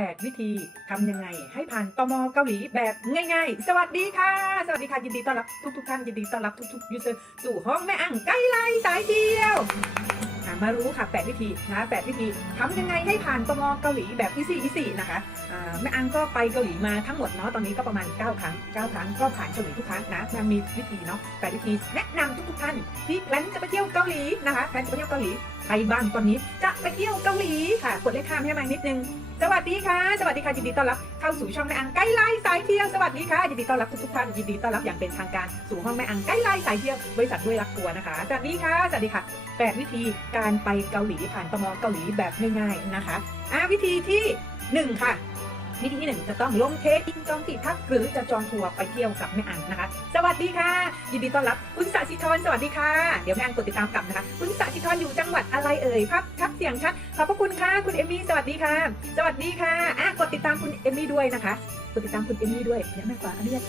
8 วิธีทำยังไง ให้ผ่านตมเกาหลีแบบง่ายๆ สวัสดีค่ะ สวัสดีค่ะยินดีต้อนรับทุกๆท่านยินดีต้อนรับทุกๆยูเซอร์สู่ห้องแม่อ่างใกล้ไลสายเดียวมารู้ค่ะ 8 วิธีนะ8วิธีทำยังไงให้ผ่านตมเกาหลีแบบอีซี่อีซี่นะคะแม่อังก็ไปเกาหลีมาทั้งหมดเนาะตอนนี้ก็ประมาณ 9 ครั้ง 9 ครั้งก็ผ่านเกาหลีทุกครั้งนะมันมีวิธีเนาะ8วิธีแนะนำทุกๆท่านที่แพลนจะไปเที่ยวเกาหลีนะคะแพลนจะไปเที่ยวเกาหลีใครบ้างตอนนี้จะไปเที่ยวเกาหลี ค่ะกดเลขข้ามให้มานิดนึง สวัสดีค่ะ สวัสดีค่ะยินดีต้อนรับเข้าสู่ช่องแม่อังใกล้ไล่สายเที่ยวสวัสดีค่ะยินดีต้อนรับทุกท่านยินดีต้อนรับอย่างเป็นทางการสู่ห้องแม่อังใกล้ไล่สายเที่ยวบริษัทด้วยรักทัวร์นะคะสวัสดีค่ะสวัสดีค่ะแปดวิธีการไปเกาหลีผ่านตมเกาหลีแบบง่ายๆนะคะอะวิธีที่หนึ่งค่ะวิธีที่หนึ่งจะต้องลงเทคอินจองที่พักหรือจะจองทัวร์ไปเที่ยวกับแม่อังนะคะ สวัสดีค่ะ ยินดีต้อนรับคุณสสิธรสวัสดีค่ะ เดี๋ยวแม่อังกดติดตามกลับนะคะ คุณสสิธรอยู่จังหวัดอะไรเอ่ยภาพชัดเสียงค่ะขอบพระคุณค่ะคุณเอมมี่สวัสดีค่ะ สวัสดีค่ะอะกดติดตามคุณเอมมี่ด้วยนะคะกดติดตามคุณเอมมี่ด้วยเดี๋ยวแม่ขออนุญาต